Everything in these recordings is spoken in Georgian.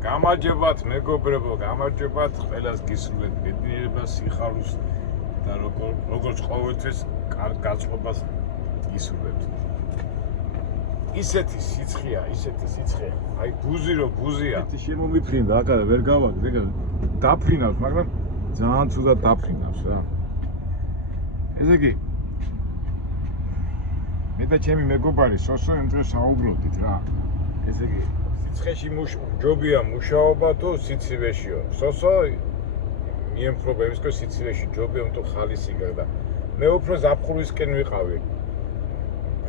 გამარჯობათ მეგობრებო, გამარჯობათ ყველას გისურვებთ ბედნიერებას, სიხარულს და როგორც ყოველთვის კარგ გაწყობას გისურვებთ. ისეთი სიცხეა, აი ბუზი რო ბუზია. ისეთი შემომიფრინდა, აკა ვერ გავაგზ, ეგ დაფრინავს, მაგრამ ძალიან ცუდად დაფრინავს რა. ესე იგი მე და ჩემი მეგობარი სოსო იმ დროს საუბრობდით რა. ესე იგი სიცხეში ჯობია მუშაობა თუ სიცივეშიო. სოსო მიემხრობა იმის, რომ სიცივეში ჯობია თუ ხალისი გადა. მე უფრო ზაფხულისკენ ვიყავი.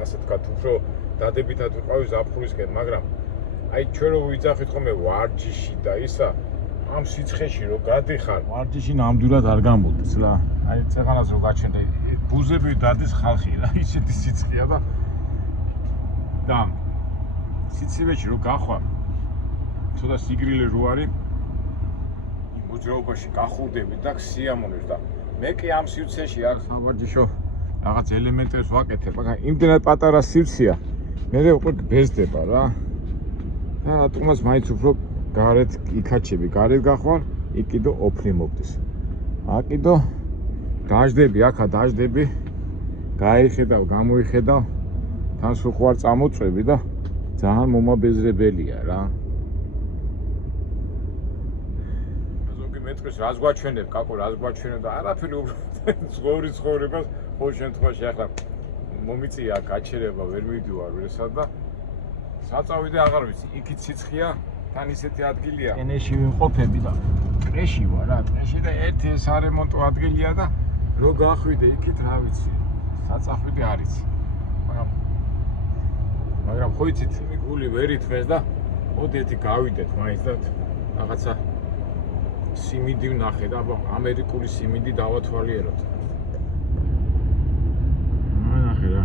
ასე ვთქვათ, უფრო დადებითად ვიყავი ზაფხულისკენ, მაგრამ აი ჩვენ რო ვიძახით ხოლმე ვარჯიში და ისა ამ სიცხეში რო გადიხარ, ვარჯიში ნამდვილად არ გამოდს რა. აი წეღანას რო გაჩენდა, ბუზები დადის ხალხი რა, ისეთი სიცხეა და სიცივეში რო გახვარ, ცოტა სიგრილე რო არის, იმ მოძრაობაში გახურდები და სიამოვნებს და მე კი ამ სივრცეში არ სავარჯიშო რაღაც ელემენტებს ვაკეთებ, მაგრამ იმდენად პატარა სივრცეა, მე უკვე ბეზდება რა. და რატომაც მაინც უფრო გარეთ იქაჩები, გარეთ გახვარ, იქ კიდო ოფლი მოგდის. აკიდო დაждები, აქა დაждები, გაიხედავ, გამოიხედავ, თან სულ ხوار წამოწვევი და ძალიან მომაბეზრებელია რა. ზოგი მეტყვის რას გვაჩვენებ, კაკო, რას გვაჩვენებ და არაფერი უბრალოდ ცხოვრებას ყოველ შემთხვევაში ახლა მომიწია გაჩერება, ვერ მივიდივარ ვერსად და საწავიდე აღარ ვიცი, იქით სიცხეა, თან ისეთი ადგილია. ტენეში ვიმყოფები და ტყეში ვარ რა, ტყეში და ერთი სარემონტო ადგილია და რო გახვიდე იქით რა ვიცი, საწახვიდე არის. მაგრამ ხო იცით, გული ვერ ითმეს და ოდეთი გავიდეთ მაინც და რაღაცა სიმინდი ვნახე და ამერიკული სიმინდი დავათვალიეროთ. ნახე რა,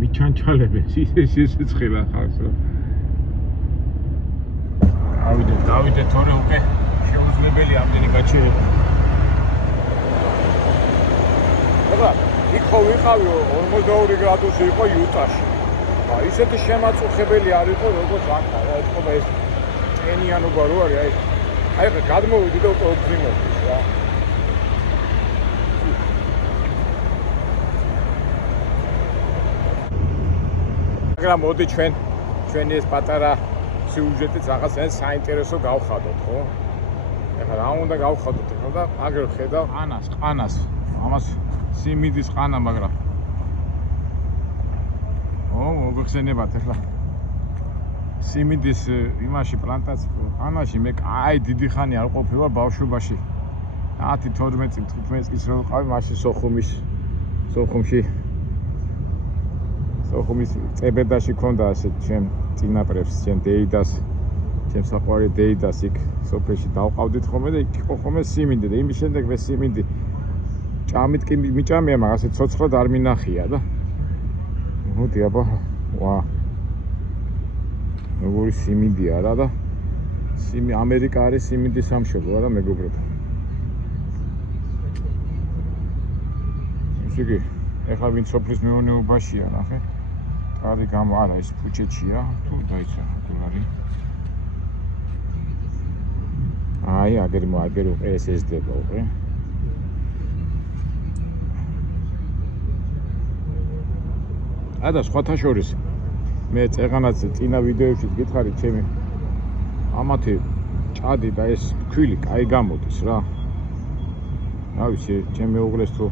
მიჩანჩალებენ სიცხეა ხარს რა. დავიდეთ თორე უკვე შეუძლებელი ამდენი გაჩერება. აბა, იქ ხო ვიყავი 42 გრადუსი იყო იუტაში. ისეთი შემაწუხებელი არ იყო როგორც აქა რა, ეთქობა ეს ტენიანობა რო არის, აი ხა გადმოვიდი და უკვე ოფრიმობდის რა. მაგრამ მოდი ჩვენი ეს პატარა სიუჟეტიც რაღაც საინტერესო გავხადოთ, ხო? ეხლა რა უნდა გავხადოთ ეხლა და აგერ ხედავ ყანას, ამას სიმინდის ყანა, მაგრამ მოგხსენებათ ეხლა სიმინდის იმაში პლანტაციაში მე კაი დიდი ხანი არ ყოფილა ბავშვობაში 10-12 წლის წლის რო ვიყავი მაშინ სოხუმის წებედაში ქონდა ასე ჩემ წინაპრებს ჩემ დეიდას ჩემ საყვარელ დეიდას იქ სოფელში დავყავდით ხოლმე და იქ იყო ხოლმე სიმინდი და იმის შემდეგ მე სიმინდი ჭამით კი მიჭამია მაგრამ ასე ცოცხლად არ მინახია და მოდი აბა ვა როგორი სიმინდია რა და ამერიკა არის სიმინდის სამშობლო რა მეგობრებო. ისე კი ეხლა ვინც სოფლის მეურნეობაშია ნახე ტარი გამო არა ეს ფუჩეთშია თუ დაიცა დოლარი აი აგერ ეს ესდება უკვე და სხვათა შორის მე წეღანაც წინა ვიდეოშიც გითხარით ჩემი ამათი ჭადი და ეს ქვილი კაი გამოდის რა. რა ვიცი, ჩემ მეუღლეს თუ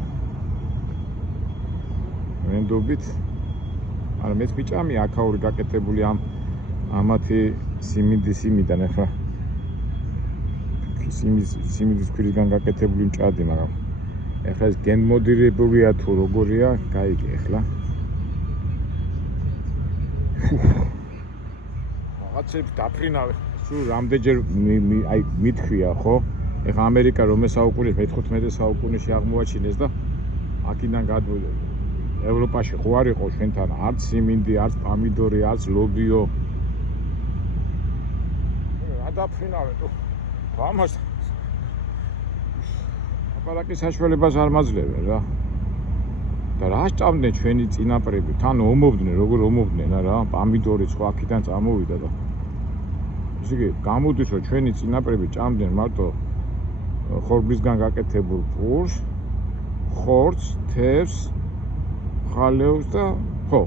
ვენდობით მაგრამ მეც მიჭამია აქაური გაკეთებული ამათი სიმინდიდან ახლა სიმინდის ქვისგან გაკეთებული ჭადი, მაგრამ ახლა ეს გენმოდირებულია თუ როგორია, გაიგე ახლა რაღაცები დაფრინავე. სულ რამდენჯერ აი მithქვია ხო? ეხლა ამერიკა რომე საუკუნის მე-15 საუკუნეში აღმოაჩინეს და აქედან გადმოვიდა. ევროპაში ხო არ იყო ჩვენთან არც სიმინდი, არც პამიდორი, არც ლობიო. რა დაფრინავე თუ ამას აპარაკის საშუალებას არ მაძლევენ რა. და რა სჭამდნენ ჩვენი წინაპრები, თან ომობდნენ, როგორ ომობდნენ რა, პამიდორიც ხო აქედან წამოვიდა და ისე იგი გამოდის რომ ჩვენი წინაპრები ჭამდნენ მარტო ხორბლისგან გაკეთებულ პურს, ხორცს, თევზს, ხალეოს და ხო.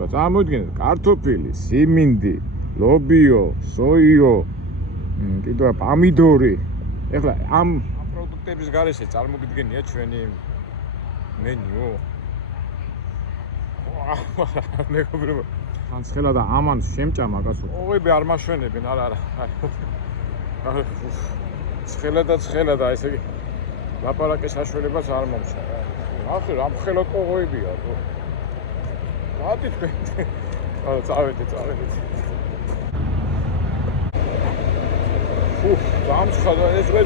და წარმოიდგინეთ კარტოფილი, სიმინდი, ლობიო, სოიო, კიდევ პომიდორი. ეხლა ამ პროდუქტების გარეშე წარმოგიდგენია ჩვენი მენიუ. მეგობრებო, განცხელა და ამან შემჭამა გასულ. ოღები არ მაშვენებენ, არა. ცხელა და ესე იგი ლაპარაკის საშუალებას არ მომცა. ახლა რა მხელოდ ოღებია. გადით. წავედით. დამცხადა ეს ვე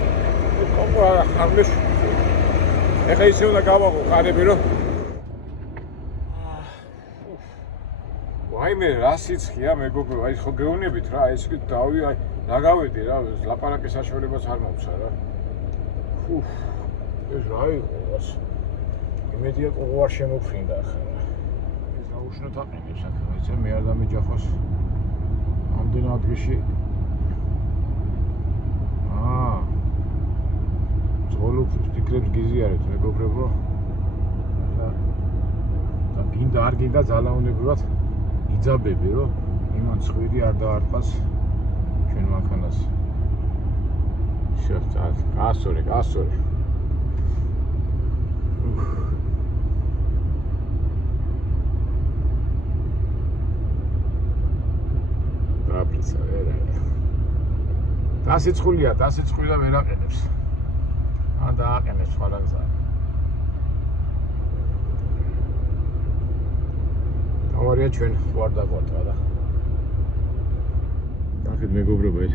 ხარმეშ. ეხა ისე უნდა გავაღო ყარები რომ ვაიმე რა სიცხეა მეგობრებო, აი ხო გეუბნებით რა, ეს კი დავი აი რა გავედი რა, ლაპარაკის საშუალებას არ მომცა რა. ეს რა იყო? იმედია ყოღო არ შემოფრინდა ახლა. ეს დაუშნოთ აყენებს ახლა, ეცე მე არ დამიჯახოს ამდენ ადგილში. ზოლო ფიქრებს გიზიარეთ მეგობრებო. და გინდა არ გინდა ძალაუნებრივად იძაბები რომ იმან ცხვირი არ დაარტყას ჩვენ მანქანას. გასწორე. დააფიცა ვერა. დასიცხულია ვერ აყენებს. დააყენებს სხვა გზა. თავარია ჩვენ ვარ დაგვარტყა რა. ნახეთ მეგობრებო, ეს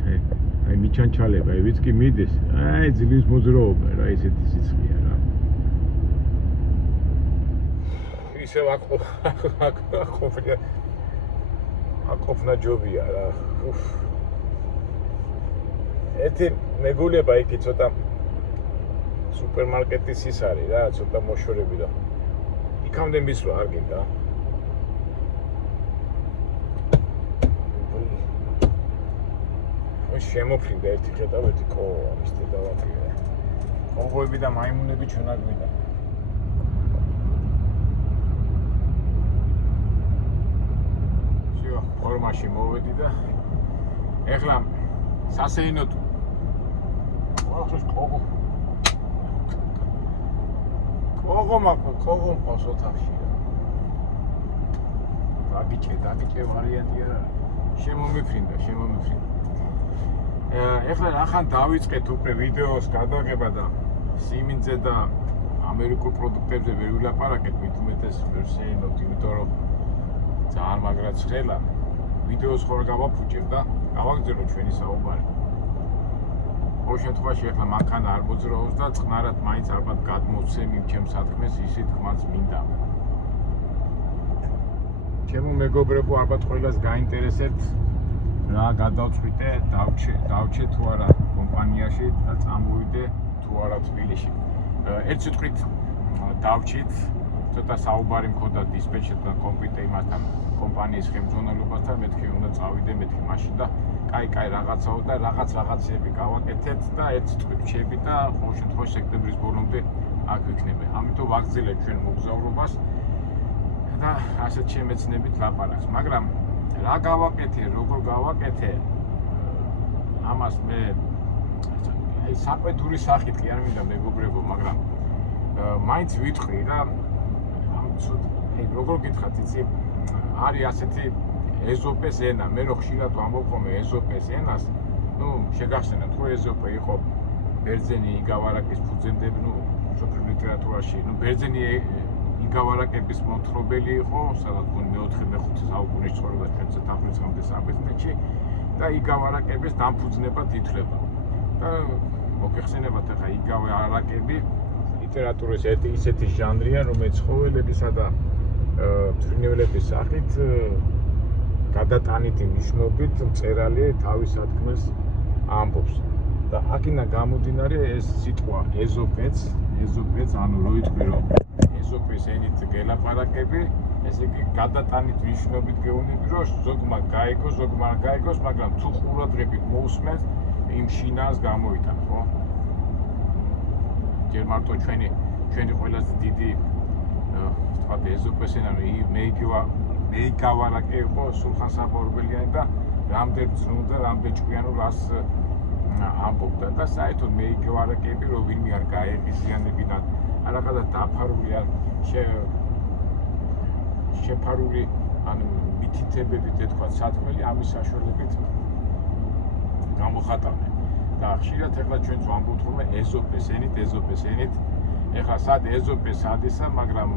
აი მიჩანჩალება, აი ვიც კი მიდის, აი ძილის მოძრაობა რა, ესეთი სიცხეა რა. ისევ აკოფნა ჯობია რა. ეთი მეგულება იქი ცოტა სუპერმარკეტის ის არის რა, ცოტა მოშორები და იქამდე მისვლა არ გინდა. შემოფრინდა ერთი ხედავეთი კოვა ის დედავაკია. კოვბოები და მაიმუნები ჩვენ არ გვინდა. всё, ფორმაში მოვედი და ეხლა სასეინოდ ახლა კოვო. კოვო მყავს ოთახში. დაგიჭე ვარიანტია რა. შემომიფრინდა. ეხლა რახან დავიწყეთ უკვე ვიდეოს გადაღება და სიმინძე და ამერიკულ პროდუქტებზე ვერ ვილაპარაკეთ, მით უმეტეს ვერ შეინოთ, იმიტომ რომ ძალიან მაგრა ცხელა ვიდეოს ხარ გავაფუჭებ და გავაგზავნო ჩვენი საუბარი. ყოველ შემთხვევაში ეხლა მანქანა არ მოძრაობს და წყნარად მაინც ალბათ გადმოვცემ იმ ჩემს სათქმეს, ისე თქმაც მინდა. ჩემო მეგობრებო, ალბათ ყველას გაინტერესებთ რა გადავწყვიტე, დავჩე თუ არა კომპანიაში და წამოვიდე თუ არა თბილისში. ერთ სიტყვით დავჩით, ცოტა საუბარი მქონდა დისპეჩერთან, კომპიუტერ იმასთან, კომპანიის ხელმძღვანელობასთან, მეთქი უნდა წავიდე, მეთქი მაშინ და კაი რაღაცაო და რაღაცეები გავაკეთეთ და ერთ სიტყვით ჩები და ყოველ შემთხვევაში სექტემბრის ბოლომდე აქ ვიქნები. ამიტომ ვაგრძელებ ჩვენ მოგზაურობას და ასეთ შემეცნებით ლაპარაკს, მაგრამ რა გავაკეთე, როგორ გავაკეთე, ამას მე აი საკვეთური სახით კი არ მინდა მეგობრებო, მაგრამ მაინც ვიტყვი რა, აი როგორ გითხრათ, იცი, არის ასეთი ეზოპეს ენა, მე რო ხშირად ვამბობ ეზოპეს ენას, შეგახსენებთ, რომ ეზოპე იყო ბერძენი იგავარაკის ფუძემდებელი, სოფლიო ლიტერატურაში, ბერძენი იგავარაკების მოთხრობელი იყო, სადაც მე-4-მე-5 საუკუნის ცხოვრება ჩვენც თაფლისხმამდე საბერძნეთში და იგავარაკების დამფუძნებად ითვლება. და მოგეხსენებათ ახლა იგავარაკები ლიტერატურის ისეთი ჟანრია, რომელიც ცხოველებისა და ფრინველების სახით გადატანითი ნიშნობით მწერალი თავის სათქმელს ამბობს. და აქედან გამომდინარე ეს სიტყვა ეზოპეც, ანუ რო იტყვი რომ ეზოპეს ენით გელაპარაკები, ესე იგი გადატანით მნიშვნელობით გეუბნები, რომ ზოგმა გაიგოს, ზოგმა არ გაიგოს, მაგრამ თუ ყურადღებით მოусმენთ, იმ შინას გამოიტან, ხო? ჯერ მარტო ჩვენი ყველაზე დიდი ვთქვათ ეზოპესენანი მეიგავარაკე იყო სულხან საფარველიანი და რამდენ ცნობდა, რამდენ ჭკვიანო რას ამბობდა და საერთოდ მეიგავარაკეები რომ ვინმე არ გაეღიზიანებინათ, არაღადა დაფარული ან შეფარული ან მითითებებით ეთქვათ სათქმელი ამის საშუალებით გამოხატავდნენ. და ხშირად ეხლა ჩვენც ვამბობთ ხოლმე ეზოპეს ენით. ეხლა სად ეზოპე სად ისა, მაგრამ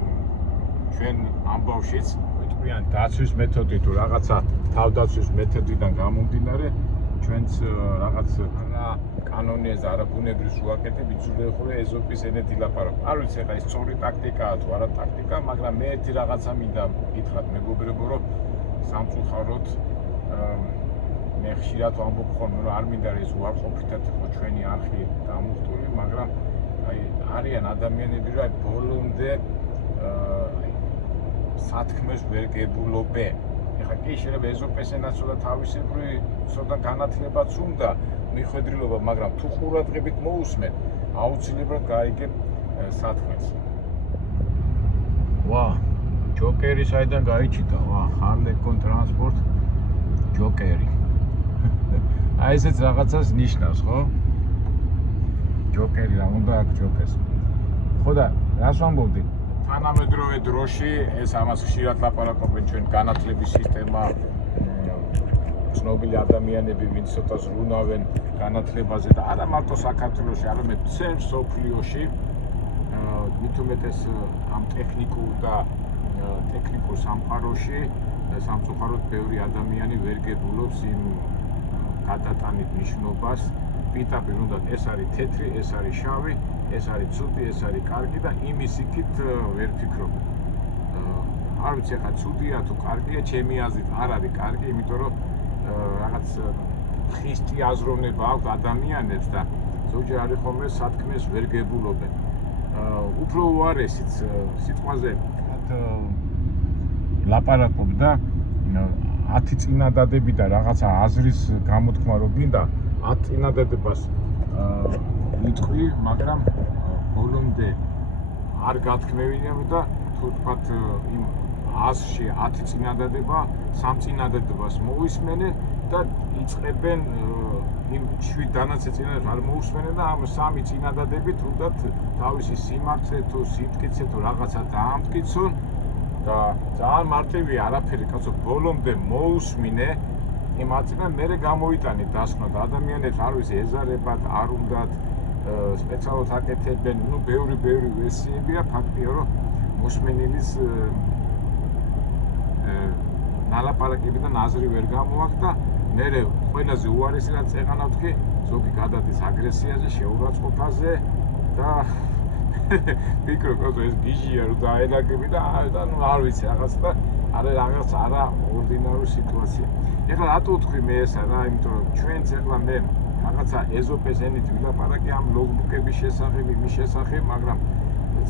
ჩვენ ამბავშიც ვიტყვიან დაცვის მეთოდი თუ რაღაცა თავდაცვის მეთოდიდან გამომდინარე ჩვენც რაღაც კანონიაზე არაბუნებრივს ვაკეთებ, იცვლება ეზოპის ენით ილაპარაკო. არ ვიცი ეხლა ის სწორი ტაქტიკაა თუ არა ტაქტიკა, მაგრამ მე ერთი რაღაცა მინდა გითხრათ მეგობრებო, რომ სამწუხაროდ მე ხშირად ვამბობ ხოლმე, რომ არ მინდა ეს უარყოფითად იყო ჩვენი არხი დამუხტული, მაგრამ არიან ადამიანები, რომ ბოლომდე სათქმეს ვერ გებულობენ. ეხლა კი შეიძლება ეზოპეს ენაც და თავისებური ცოტა განათლებაც უნდა მიხვედრილობა, მაგრამ თუ ყურადღებით მოусმენ, აუცილებლად გაიგებ სათქმეს. ვა, ჯოკერი საიდან გაიჩიტა, ვა, ჰარლეკონ ტრანსპორტ ჯოკერი. აი ესეც რაღაცას ნიშნავს, ხო? ჯოკერი რა უნდა აქ ჯოკერს. ხო და რას ვამბობდი? თანამედროვე დროში ეს ამას ხშირად ლაპარაკობენ ჩვენ განათლების სისტემა, ცნობილი ადამიანები, ვინც ცოტა ზრუნავენ განათლებაზე და არა მარტო საქართველოში, არამედ წერ სოფლიოში, მით უმეტეს ამ ტექნიკურ სამყაროში სამწუხაროდ ბევრი ადამიანი ვერ გებულობს იმ გადატანით ნიშნობას. პიტაპირ უნდა ეს არის თეთრი, ეს არის შავი, ეს არის ცუდი, ეს არის კარგი და იმის იქით ვერ ფიქრობენ. არ ვიცი ახლა ცუდია თუ კარგია, ჩემი აზრით არ არის კარგი, იმიტომ რომ რაღაც ხისტი აზროვნება აქვს ადამიანებს და ზოგჯერ არის ხოლმე სათქმეს ვერ გებულობენ. უფრო უარესიც სიტყვაზე ლაპარაკობ და 10 წინადადები და რაღაცა აზრის გამოთქმა რო გინდა 10 წინადადებას ვიტყვი, მაგრამ ბოლომდე არ გათქმევინებ და თუ თქვათ იმ 100-ში 10 წინადადება 3 წინადადებას მოусმენენ და იწყებენ იმ 7 დანაცე წინადადებას არ მოусმენენ და ამ 3 წინადადებით უნდათ თავისი სიმართლე თუ სიმტკიცე თუ რაღაცა დაამტკიცონ და ძალიან მარტივია არაფერი, კაცო, ბოლომდე მოусმინე იმ აწინა მერე გამოიტანე დასკვნა და ადამიანებს არ ვიცი ეზარებათ, არ უნდათ სპეციალურად აკეთებენ, ნუ ბევრი ვერსიებია, ფაქტია რომ მოსმენილის ნალაპარაკებიდან აზრი ვერ გამოაქვს და მერე ყველაზე უარესი რაც ეყანავთ კი ზოგი გადადის აგრესიაზე, შეურაცხყოფაზე და ფიქრობ, რომ ეს გიჟია რომ დაენაგები და ნუ არ ვიცი რაღაც და რაღაც არაორდინარული სიტუაცია. ეხლა რატო ვთქვი მე ესა რა, იმიტომ რომ ჩვენც ეხლა მე რაღაცა ეზოპეს ენით ვილაპარაკე ამ ლოგბუკების შესახებ, იმის შესახებ, მაგრამ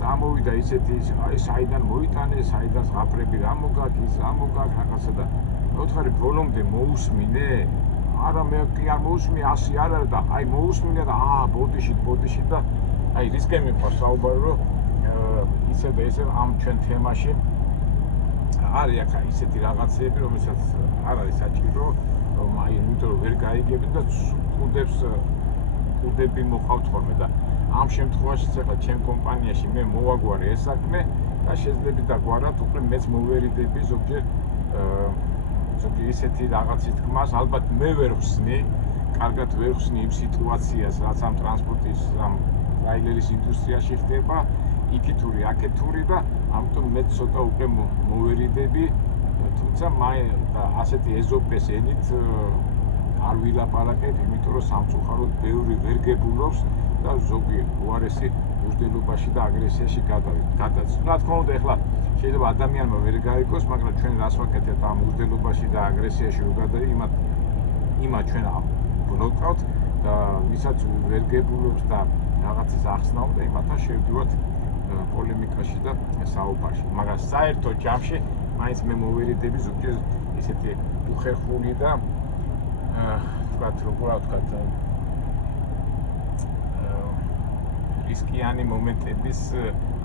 წამოვიდა ისეთი აი საიდან მოიტანე, საიდან ზღაპრები რა მოგაქ, ის რა მოგაქ რაღაცა და მოთხარი ბოლომდე მოусმინე. არა მე კი არ მოусმინე 100 არ არის და აი მოусმინე და ბოდიში და აი რისკები მყავს საუბარი რომ ისე და ესე ამ ჩვენ თემაში არის ახლა ისეთი რაღაცები რომელსაც არ არის საჭირო რომ აი იმიტომ რომ ვერ გაიგებენ და კუდები მოყავთ ხოლმე და ამ შემთხვევაშიც ახლა ჩემ კომპანიაში მე მოვაგვარე ეს საქმე და შეიძლება დაგვარად უკვე მეც მოვერიდები ზოგჯერ ისეთი რაღაცის თქმას, ალბათ მე ვერ ხსნი, კარგად ვერ ხსნი იმ სიტუაციას, რაც ამ ტრანსპორტის ამ ტრაილერის ინდუსტრიაში ხდება, იქითური, აქეთური და ამიტომ მე ცოტა უკვე მოვერიდები, თუმცა ასეთი ეზოპეს ენით არ ვილაპარაკებ, იმიტომ რომ სამწუხაროდ ბევრი ვერ გებულობს და ზოგი უარესი უჯდელობაში და აგრესიაში გადადის. რა თქმა უნდა, ეხლა შეიძლება ადამიანმა ვერ გაიგოს, მაგრამ ჩვენ რას ვაკეთებთ ამ უჯდელობაში და აგრესიაში რომ გადადის, იმათ ჩვენ ვლოკავთ და ვისაც ვერ გებულობს და რაღაცის ახსნა უნდა იმათთან შევდივართ პოლემიკაში და საუბარში. მაგრამ საერთო ჯამში მაინც მე მოვერიდები ზოგჯერ ისეთი უხერხული და თქვათ როგორ ვთქვათ რისკიანი მომენტების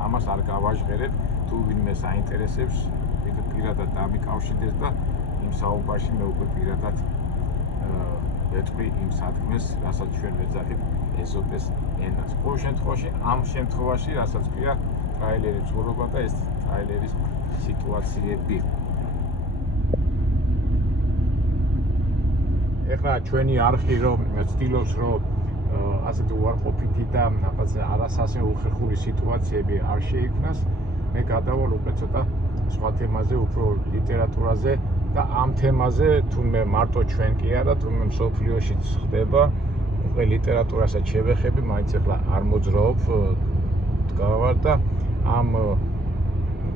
ამას არ გავაჟღერებ თუ ვინმე საინტერესებს პირადად დამიკავშირდეს და იმ საუბარში მე უკვე პირადად ვეთქვი იმ სათქმეს, რასაც ჩვენ ვეძახით ეზოპეს ენას. ყოველ შემთხვევაში ამ შემთხვევაში რასაც ქვია ტრაილერის ცხოვრება და ეს ტრაილერის სიტუაციები. ეხლა ჩვენი არხი რომ ცდილობს რომ ასეთი უარყოფითი და არასასე უხერხული სიტუაციები არ შეიქმნას, მე გადავალ უკვე ცოტა სხვა თემაზე, უფრო ლიტერატურაზე და ამ თემაზე თუნდაც მარტო ჩვენ კი არა, თუნდაც მსოფლიოშიც ხდება, უკვე ლიტერატურასაც შევეხები, მაინც ეხლა არ მოძრაობ დგავარ და ამ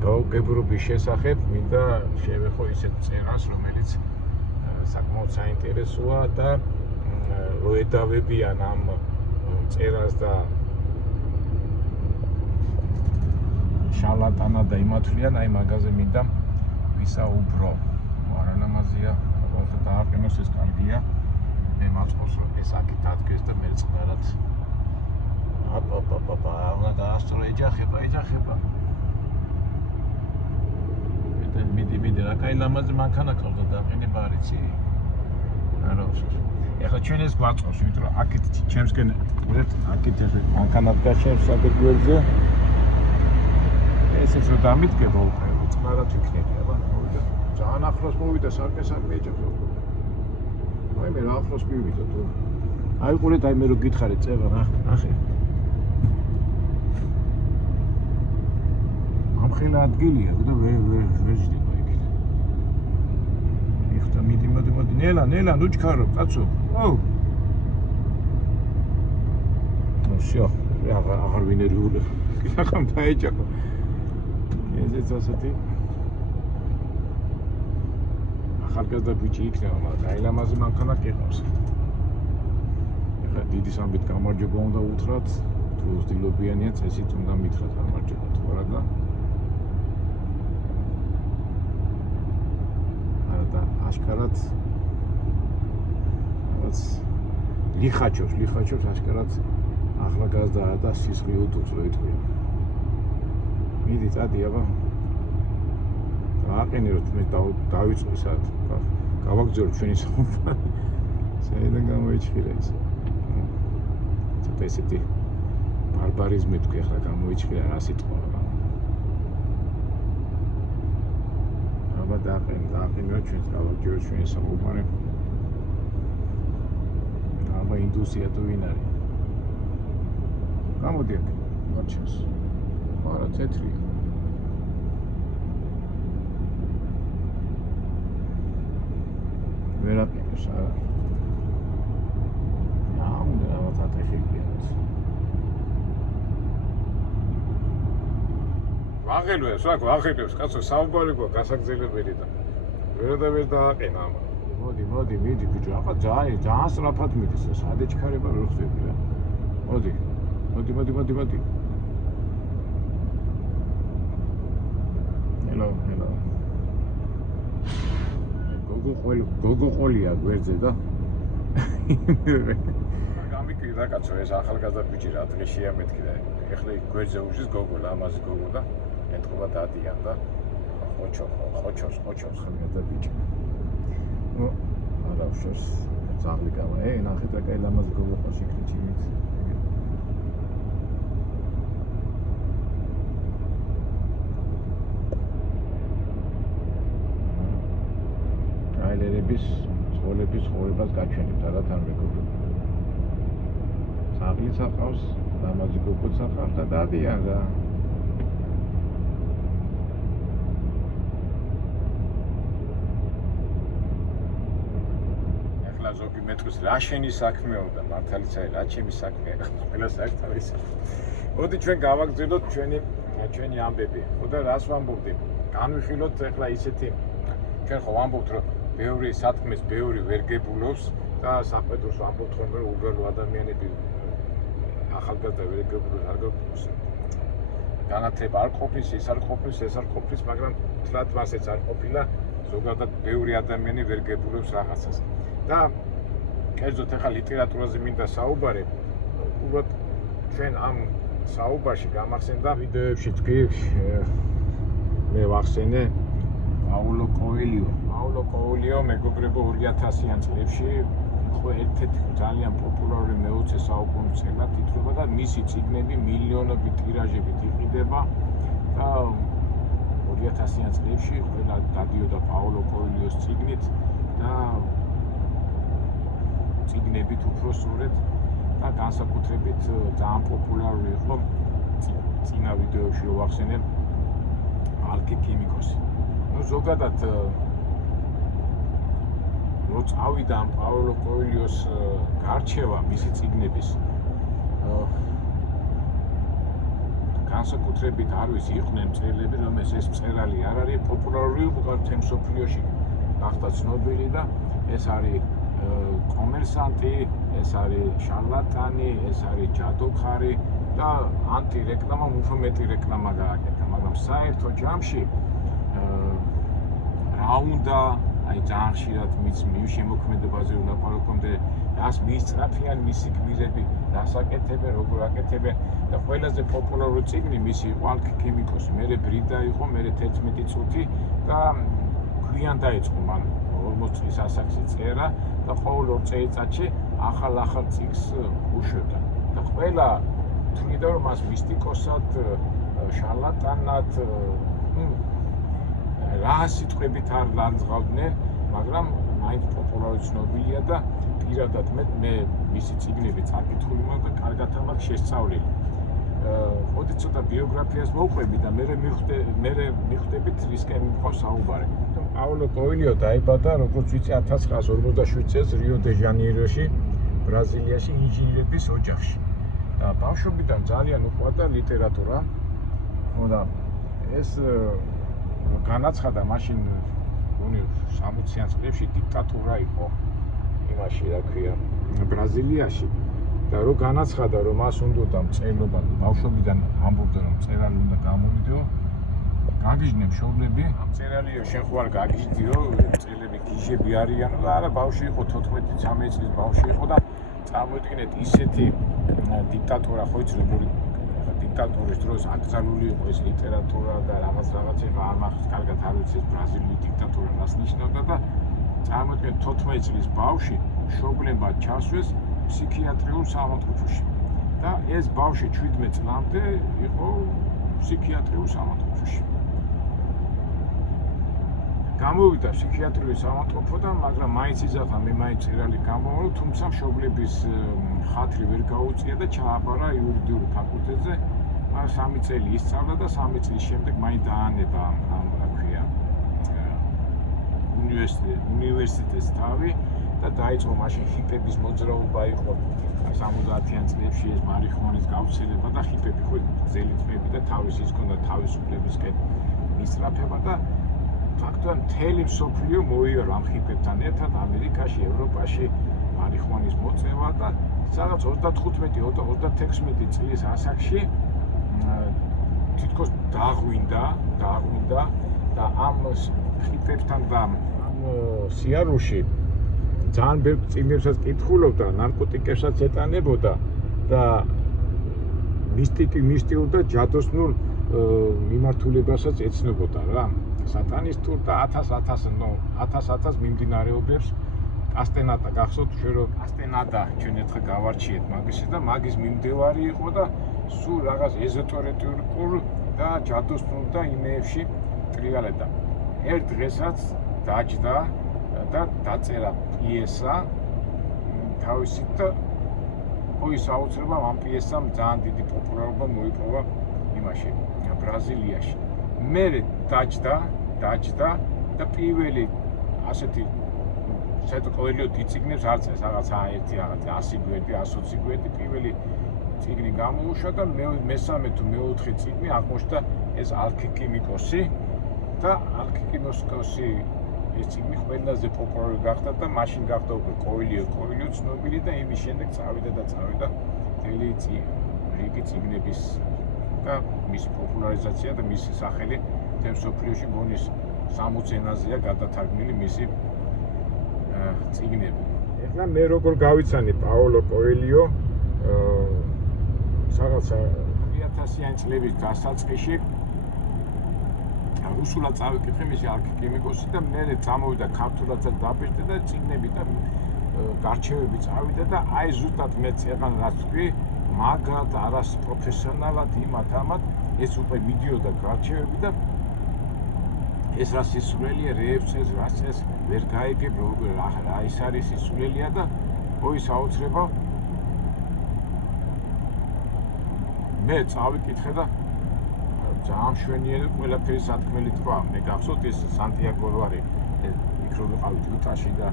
გაუგებრობის შესახებ მინდა შევეხო ისეთ წერას, რომელიც საკმაოდ საინტერესოა და რო ედავებიან ამ წერას და შალატანა და იმათვლიან, აი მაგაზე მინდა ვისაუბრო. არანამაზია, ალბათ დააყენოს ეს კარგია. მე მაწყობს რომ ეს აქ დადგეს და მე წყნარად უნდა დაასწრო ეჯახება. მიდი რა კაი ლამაზი მანქანა ყავდა დააყენება არ იცი? არა უშუშ. ეხლა ჩვენ ეს გვაწყობს, იმიტომ რომ აქეთ ჩემსკენ ვერეთ აქეთ ეს მანქანა გაჩერს საგეგმოებზე. ესეც რომ დამიდგება უკვე წყნარად ვიქნები, აბა მოვიდა. ძალიან ახლოს მოვიდა, სარკე ეჯახა. აი მე რა ახლოს მივიდა თუ. აი ყურეთ, აი მე რო გითხარით წება, ნახე. ამხელა ადგილია და ვერ ჟდება იქ. ეხლა მიდი, ნელა, ნუ ჩქარო, კაცო. ო. всё, აღარ ვინერვული. კითხამ დაეჯახა. ესეც ასეთი ახალგაზრდა ბიჭი იქნება, მაგრამ აი ლამაზი მანქანა გიყავს. ეხლა დიდი სამბით გამარჯობა უნდა უთხრათ, თუ ვცდილობიანია წესით უნდა მითხრათ გამარჯობა თუ არა და არა და აშკარად რაღაც ლიხაჩობს აშკარად ახალგაზრდაა და სისხლი უტოვს რო იტყვია. მიდი წადი აბა აყენი რომ მე დავიწყო საათ გავაგზავნე ჩვენი საუბარი საიდან გამოიჩხირა ეს ცოტა ესეთი ბარბარიზმი თქვი ახლა გამოიჩხირა რა სიტყვა აბა დააყენი რომ ჩვენ გავაგზავნე ჩვენი საუბარი აბა ინდუსტრია თუ ვინ არის გამოდი აქ მარჩეს არა თეთრია ვერაფერს არა ნამდვილად რაღაც ატეხებია ვაღელვეს კაცო საუბარი გქონდა გასაგრძელებელი და ვერ დააყენა ამა მოდი მიდი ბიჭო ახლა ძალიან სწრაფად მიდის სადე ჩქარება ვერ ხდები რა მოდი Hello. Gogo ყოლია გვერდზე და გამიკვირდა კაცო ეს ახალგაზრდა ბიჭი რა დღეშია მეთქი და ეხლა გვერდზე უშვეს გოგო ლამაზი გოგო და ეთქობა დადიან და ხოჩოს ხმედა ბიჭი ნუ არა უშავს ძაღლი გავა ნახეთ რა კაი ლამაზი გოგო ხო შეკრიჩი მით ტრაილერების ცხოვრების ცხოვრებას გაჩვენებთ რა თან მეგობრებო ძაღლიც ახავს ლამაზი გოგოც ახავს და დადიან რა ზოგი მეტყვის რა შენი საქმეო და მართალიც არის რა ჩემი საქმეა ყველა საერთოდ ის. მოდი ჩვენ გავაგრძელოთ ჩვენი ამბები. ხო და რას ვამბობდი? განვიხილოთ ახლა ისეთი ჩვენ ხო ვამბობთ რომ ბევრი სათქმეს ბევრი ვერ გებულობს და საყედურს ვამბობთ რომ უბრალო ადამიანები ახალგაზრდა ვერ გებულობს არ გებულობს. განათლება არ ყოფნის, ეს არ ყოფნის, მაგრამ თლად მასეც არ ყოფილა, ზოგადად ბევრი ადამიანი ვერ გებულობს რაღაცას. და კერძოდ ახლა ლიტერატურაზე მინდა საუბარი, უბრალოდ ჩვენ ამ საუბარში გამახსენდა ვიდეოებში თქვი მე ვახსენე პაულო კოელიო მეგობრებო 2000-იან წლებში ხო ერთ-ერთი ძალიან პოპულარული მე-20 საუკუნის წელად ითვლება და მისი წიგნები მილიონობით ტირაჟებით იყიდება და 2000-იან წლებში ყველა დადიოდა პაულო კოელიოს წიგნით და წიგნებით უფრო სწორედ და განსაკუთრებით ძალიან პოპულარული იყო წინა ვიდეოში რო ვახსენე ალქიმიკოსი. ნუ ზოგადად რო წავიდა ამ პაულო კოელიოს გარჩევა მისი წიგნების განსაკუთრებით არ ვიცი იყვნენ მწერლები რომელს ეს მწერალი არ არის პოპულარული იყო თემ სოფლიოში გახდა ცნობილი და ეს არის კომერსანტი, ეს არის შარლატანი, ეს არის ჯადოქარი და ანტირეკლამა, უფრო მეტი რეკლამა გააკეთა, მაგრამ საერთო ჯამში რა უნდა, აი ძალიან ხშირად მის შემოქმედებაზე ვლაპარაკობდე, რას მისწრაფიან მისი გმირები, რას აკეთებენ, როგორ აკეთებენ და ყველაზე პოპულარული წიგნი მისი იყო ალქიმიკოსი, მერე ბრიდა იყო, მერე 11 წუთი და გვიან დაიწყო მან 40 წლის ასაკში წერა და ყოველ 2 წელიწადში ახალ წიგნს უშვებდა და ყველა თვლიდა რომ მას მისტიკოსად, შარლატანად, რა სიტყვებით არ ლანძღავდნენ, მაგრამ მაინც პოპულარული ცნობილია და პირადად მე მისი წიგნები წაკითხული მაქვს და კარგად მაქვს შესწავლილი. ოდი ცოტა ბიოგრაფიას მოვყვები და მე მიხვდებით რისკენ მიყავს საუბარი. პაულო კოელიო დაიბადა, როგორც ვიცი, 1947 წელს რიო-დე-ჟანეიროში, ბრაზილიაში ინჟინერების ოჯახში. და ბავშვობიდან ძალიან უყვარდა ლიტერატურა. ხო და ეს განაცხადა მაშინ 60-იან წლებში დიქტატურა იყო იმაში, რა ქვია, ბრაზილიაში. და რო განაცხადა რომ მას უნდა მწერლობა ბავშვობიდან ამბობდა რომ მწერალი უნდა გამოვიდეო გაგიჟდნენ მშობლები ამ მწერალიო შენ ხო არ გაგიჟდიო მწერლები გიჟები არიან და არა ბავშვი იყო 14-13 წლის ბავშვი იყო და წარმოიდგინეთ ისეთი დიქტატურა ხო იცი როგორი დიქტატურის დროს აკრძალული იყო ეს ლიტერატურა და რაღაცა არ მახსოვს კარგად არ ვიცი ეს ბრაზილიური დიქტატურა რას ნიშნავდა და წარმოიდგინეთ 14 წლის ბავშვი მშობლებმა ჩასვეს ფსიქიატრიულ სამონტყოფოში და ეს ბავშვი 17 წლამდე იყო ფსიქიატრიულ სამონტყოფოში. გამოვიდა ფსიქიატრიულ სამონტყოფოდან, მაგრამ მაინც იზარდა მე მაინც წერალი გამოვალო, თუმცა მშობლების ხათრი ვერ გაუწია და ჩააბარა იურიდიულ ფაკულტეტზე. მაგრამ 3 წელი ისწავლა და 3 წლის შემდეგ მაინც დაანება ამ რა ქვია უნივერსიტეტის თავი და დაიწყო მაშინ ჰიპების მოძრაობა იყო 70-იან წლებში ეს მარიხუანის გავრცელება და ჰიპები ხო გზელი წვები და თავის ის ქონდა თავისუფლებისკენ მისწრაფება და ფაქტობრივად მთელი მსოფლიო მოიარა ამ ჰიპებთან ერთად ამერიკაში, ევროპაში მარიხუანის მოწევა და სადაც 35-36 წლის ასაკში თითქოს დაღვინდა და ამ ჰიპებთან და ამ სიარულში ძალიან ბევრ წიგნებსაც კითხულობდა, ნარკოტიკებსაც ეტანებოდა და მისტიკურ და ჯადოსნურ მიმართულებასაც ეცნობოდა რა. სატანისტურ და 1000 მიმდინარეობებს კასტენატა გახსოვთ ჩვენ რომ კასტენატა ჩვენ ერთხელ გავარჩიეთ მაგისი და მაგის მიმდევარი იყო და სულ რაღაც ეზოტერიკურ და ჯადოსნურ და იმეებში ტრიალედა. ერთ დღესაც დაჯდა და დაწერა პიესა თავისით და ის აუცილებლად ამ პიესამ ძალიან დიდი პოპულარობა მოიპოვა იმაში ბრაზილიაში. მერე დაჯდა და პირველი ასეთი საერთოდ კოელიო წიგნებს არ წერს რაღაცა 100 გვერდი 120 გვერდი პირველი წიგნი გამოუშვა და მესამე თუ მეოთხე წიგნი აღმოჩნდა ეს ალქიმიკოსი და ალქიმიკოსი ეს წიგნი ყველაზე პოპულარული გახდა და მაშინ გახდა უკვე კოელიო ცნობილი და იმის შემდეგ წავიდა მთელი რიგი წიგნების და მისი პოპულარიზაცია და მისი სახელი თემ სოფლიოში გონის 60 ენაზეა გადათარგმნილი მისი წიგნები. ეხლა მე როგორ გავიცანი პაოლო კოელიო რაღაცა 2000-იანი წლების დასაწყისში რუსულად წავიკითხე მისი არქიკიმიკოსი და მე წამოვიდა ქართულადაც დაბეჭდა და წიგნები და გარჩევები წავიდა და აი ზუსტად მე წეგან რაც ვთქვი მაგრად არას პროფესიონალად იმათ ამათ ეს უკვე მიდიოდა გარჩევები და ეს რა სისულელია რეებს ეს რაც ეს ვერ გაიგებ რა ის არის სისულელია და ой საოცრება მე წავიკითხე და ძალიან მშვენიერი ყველაფერი სათქმელი თქვა მე გახსოვთ ეს სანტიაგო ვარი იქ რო ვიყავით იუტაში და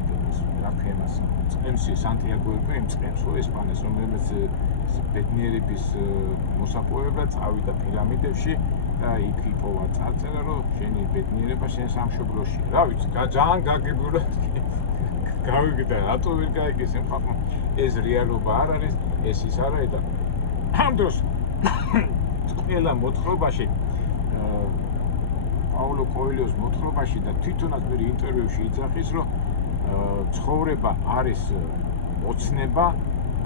ატომის რა ქვია წემსი სანტიაგო იყო იმ წემს რო ესპანეს რომელიც ბედნიერების მოსაპოვებლად წავიდა პირამიდებში და იქ იპოვა წარწერა რომ შენი ბედნიერება შენ სამშობლოში რა ვიცი ძალიან გაგებულა გავიგდა რატო ვერ გაიგეს ამ ხალხმა ეს რეალობა არ არის ეს ის არა და ამ დროს ყველა მოთხრობაში პაოლო კოელიოს მოთხრობაში და თვითონაც მე ინტერვიუში იძახის რომ ცხოვრება არის ოცნება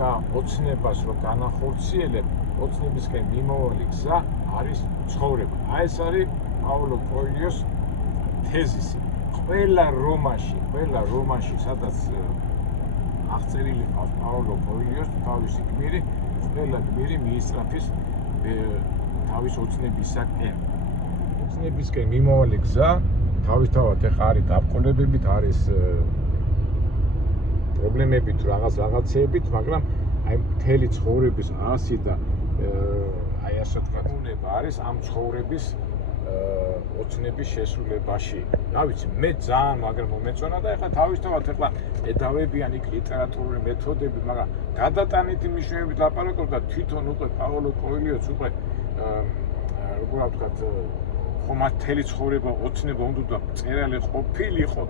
და ოცნებას რო განახორციელებ ოცნებისკენ მიმავალი გზა არის ცხოვრება. აი ეს არის პაოლო კოელიოს თეზისი. ყველა რომანში სადაც აღწერილი ყავს პაოლო კოელიოს თავისი გმირი ყველა გმირი მიისწრაფის თავის ოცნებისაკენ. ოცნებისკენ მიმავალი გზა თავისთავად ეხა არის დაბრკოლებებით, არის პრობლემებით, რაღაცეებით, მაგრამ აი მთელი ცხოვრების ასი და აი ასე თქვა, უნება არის ამ ცხოვრების ოცნების შესრულებაში. რა ვიცი, მე ძალიან მაგრამ მომეწონა და ეხლა თავისთავად ეხლა ედავებიან იქ ლიტერატურული მეთოდები, მაგრამ გადატანითი მნიშვნელობით ლაპარაკობ და თვითონ უკვე პაოლო კოელიოც უკვე როგორ ვთქვათ, ხომ მთელი ცხოვრება ოცნება უნდა წერალი ყოფილიყო,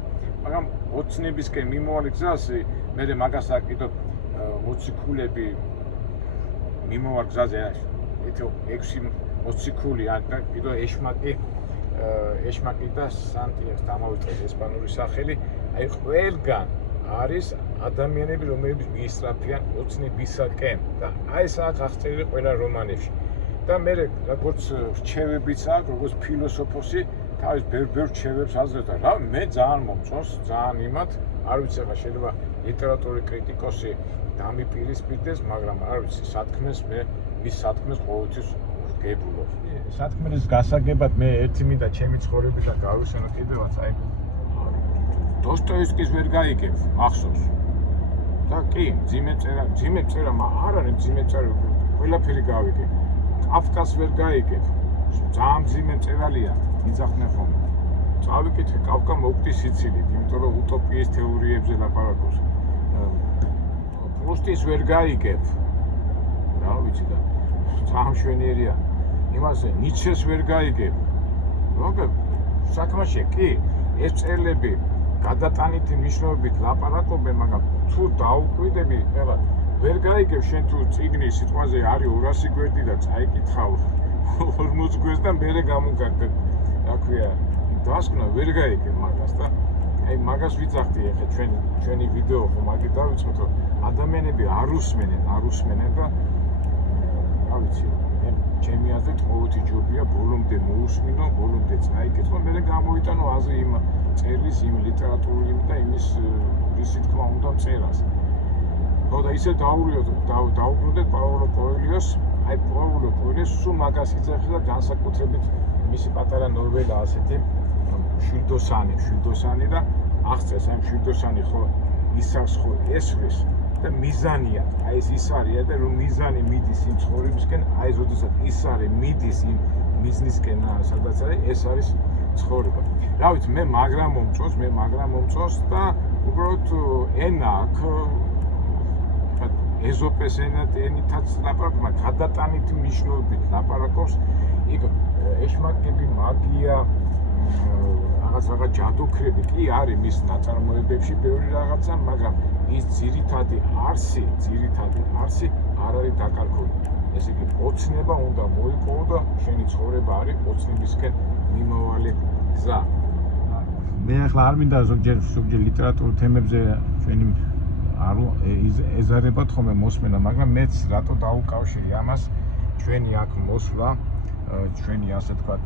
მაგრამ ოცნებისკენ მიმავალი გზას მე მაგას აკითხო მოციქულები მიმავალ გზაზე ეთო 6 მოციქული ან კიდო ეშმაკი და სანტიაგოს დამავიწყეს ესპანური სახელი აი ყველგან არის ადამიანები რომლებიც მიისწრაფიან ოცნებისაკენ და აი ეს აქ აღწერილი ყველა რომანებში და მე როგორც რჩევებიც აქვს როგორც ფილოსოფოსი თავის ბევრ რჩევებს აძლევს და რა მე ძალიან მომწონს ძალიან იმათ არ ვიცი ახლა შეიძლება ლიტერატურული კრიტიკოსი დამიპირისპირდეს მაგრამ არ ვიცი სათქმეს მე მის სათქმეს ყოველთვის გებულობ. სათქმის გასაგებად მე ერთი მინდა ჩემი ცხოვრებიდან გავიხსენო კიდევაც აი დოსტოევსკის ვერ გაიგებ მახსოვს. და კი, ძიმე წერა, არ არის ძიმე წერა, ყველაფერი გავიგებ. კაფკას ვერ გაიგებ. ძალიან ძიმე წერალია, იძახნე ხოლმე. წავიკითხე კაფკა მოვკვდი სიცილით, იმიტომ რომ უტოპიის თეორიებზე ლაპარაკობს. პრუსტის ვერ გაიგებ. რა ვიცი და ძალიან მშვენიერია. იმასე ნიცშეს ვერ გაიგებ. როგორ საქმეში კი ეს წერლები გადატანითი მნიშვნელობით ლაპარაკობენ, მაგრამ თუ დაუკვირდები, ეხლა ვერ გაიგებ შენ თუ წიგნის სიტყვაზე არის 200 გვერდი და წაიკითხავ 40 გვერდს და მერე გამოგაგდა. რა ქვია, დასკვნა ვერ გაიგებ მაგას და აი მაგას ვიძახდი ეხლა ჩვენი ვიდეო ხომ მაგით დავიწყოთ რომ ადამიანები არ უსმენენ და რა ვიცი ჩემი აზრით ყოველთი ჯობია ბოლომდე მოусმინო, ბოლომდე წაიკითხო, მერე გამოიტანო აზრი იმ წერლის, იმ ლიტერატურული და იმის ისი თქმა უნდა წერას. ხო და ისე დაუბრუნდეთ პაოლო კოელიოს, აი პაოლო კოელიოს სულ მაგას იძახის და განსაკუთრებით მისი პატარა ნოველა ასეთი შვიდოსანი და აღწერს ამ შვიდოსანი ხო ისავს ხო ესვრის და მიზანია, აი ეს ის არის და რომ მიზანი მიდის იმ ცხოვრებისკენ, აი ზოდესაც ის არის მიდის იმ მიზნისკენ, სადაც არის, ეს არის ცხოვრება. რა ვიცი, მე მაგრამ მომწონს და უბრალოდ ენა აქ ეზოპეს ენითაც ლაპარაკობს, მაგრამ გადატანითი მნიშვნელობით ლაპარაკობს. იქ ეშმაკები, მაგია, რაღაც ჯადოქრები კი არის მის ნაწარმოებებში ბევრი რაღაცა, მაგრამ ის ძირითადი არსი არ არის დაკარგული. ესე იგი, ოცნება უნდა მოიპოვო და შენი ცხოვრება არის ოცნებისკენ მიმავალი გზა. მე ახლა არ მინდა ზოგჯერ ლიტერატურულ თემებზე ჩვენი არ ეზარებათ ხოლმე მოსმენა, მაგრამ მეც რატო დაუკავშირე ამას ჩვენი აქ მოსვლა, ჩვენი ასე თქვათ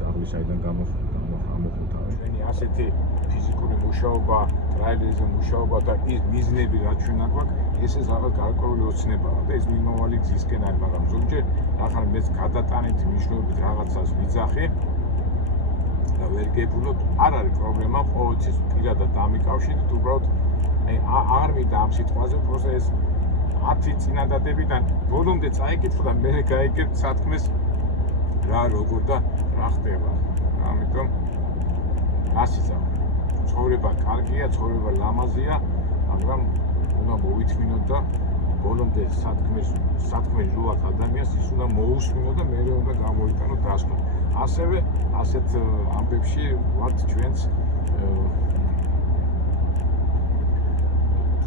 ზაღლი საიდან გამოხუთავე. ჩვენი ასეთი ფიზიკური მუშაობა, ტრაილერზე მუშაობა და ის მიზნები რაც ჩვენ აქ გვაქვს, ესე რაღაც გარკვეული ოცნებაა და ეს მიმავალი გზისკენ არის, მაგრამ ზოგჯერ ახლა მეც გადატანით მნიშვნელობით რაღაცას ვიძახი და ვერ გებულობ, არ არის პრობლემა, ყოველთვის პირადად დამიკავშირდით, უბრალოდ აღარ მინდა ამ სიტყვაზე, პროსტა ეს 10 წინადადებიდან ბოლომდე წაიკითხო და მე გაიგებ სათქმეს რა როგორ და რა ხდება. ამიტომ ასიცა ცხოვრება კარგია, ცხოვრება ლამაზია, მაგრამ უნდა მოვითმინოთ და ბოლომდე სათქმეს ჟუახ ადამიანს ის უნდა მოусმინო და მეორე უნდა გამოიტანო დასკვნა. ასევე ასეთ ამბებში ვართ ჩვენც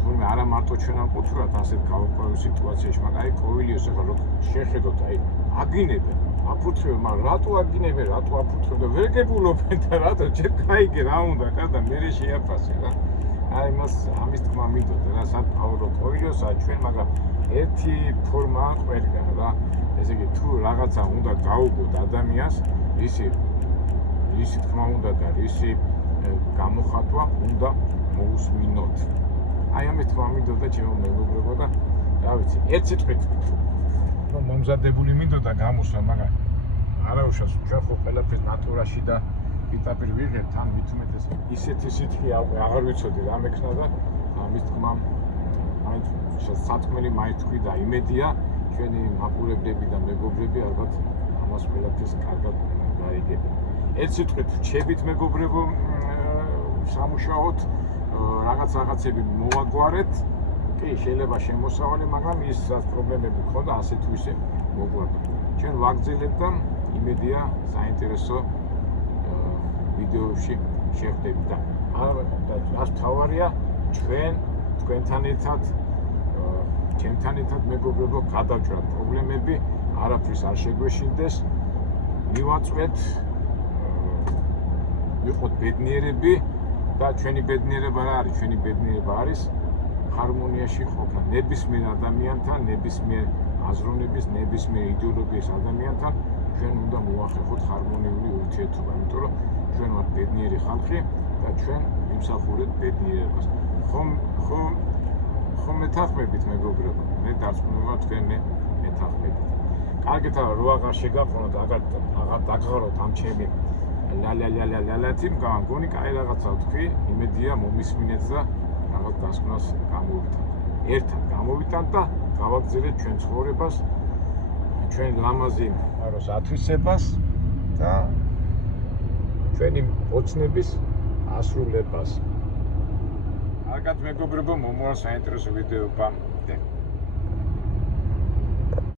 თუმცა არა მარტო ჩვენ ამ კუთვნილად ასეთ გაურკვეველ სიტუაციაში, მაგრამ აი კოვილიოს ახლა რო შეხედოთ, აი აგინებენ, აფუთხებენ, მაგრამ რატო აგინებენ, რატო აფუთხებენ, ვერ გებულობენ და რატო ჯერ გაიგე რა უნდა კაც და მე შეაფასე რა. აი მას ამის თქმა მინდოდა რა საფაურო კოვილიოსა ჩვენ, მაგრამ ერთი ფორმა ყველგან რა. ესე იგი თუ რაღაცა უნდა გაუგოთ ადამიანს, ისი თქმა უნდა და ისი გამოხატვა უნდა მოусმინოთ. აი ამით თქმა მინდოდა ჩემო მეგობრებო და რა ვიცი, ერთ სიტყვით მომზადებული მინდოდა გამოსვლა, მაგრამ არა უშავს ჩვენ ხო ყველაფერს ნატურაში და პირდაპირ ვიღებთ, თან მithumetes ისეთი სიტყვი აღარ ვიცოდი რა მექნა და ამის თქმა მაინც სათქმელი მაინც თქვი და იმედია ჩვენი მაყურებლები და მეგობრები ალბათ ამას ყველაფერს კარგად გაიგებენ. ერთ სიტყვით რჩებით მეგობრებო სამუშაოთ რაღაცები მოვაგვარეთ, კი, შეიძლება შემოსავალი, მაგრამ ის პრობლემები გქონდა, ასე თუ ისე მოგვარდა. ჩვენ ვაგრძელებთ და იმედია საინტერესო ვიდეოებში შევხვდებით და რაც თავარია თქვენთან ერთად ჩემთან ერთად მეგობრებო გადავჭრათ პრობლემები, არაფრის არ შეგვეშინდეს, მივაწვეთ, ვიყოთ ბედნიერები და ჩვენი ბედნიერება რა არის? ჩვენი ბედნიერება არის ჰარმონიაში ყოფნა ნებისმიერ ადამიანთან, ნებისმიერ აზროვნების, ნებისმიერ იდეოლოგიის ადამიანთან ჩვენ უნდა მოვახერხოთ ჰარმონიული ურთიერთობა, იმიტომ რომ ჩვენ ვართ ბედნიერი ხალხი და ჩვენ ვიმსახურებთ ბედნიერებას. ხომ მეთანხმებით მეგობრებო, მე დარწმუნება თქვენ მეთანხმებით. კარგით არა რო აღარ შეგაყრონოთ, აღარ დაგღაროთ ამ ჩემი ლალალალალალათი, მგონი კაი რაღაცა თქვი, იმედია მომისმინეთ და რაღაც დასკვნას გამოვიტანთ. ერთად გამოვიტანთ და გავაგზავნეთ ჩვენ ცხოვრებას, ჩვენ ლამაზი აროს ათვისებას და ჩვენი ოცნების ასრულებას. კარგად მეგობრებო, მომავალ საინტერესო ვიდეოებთან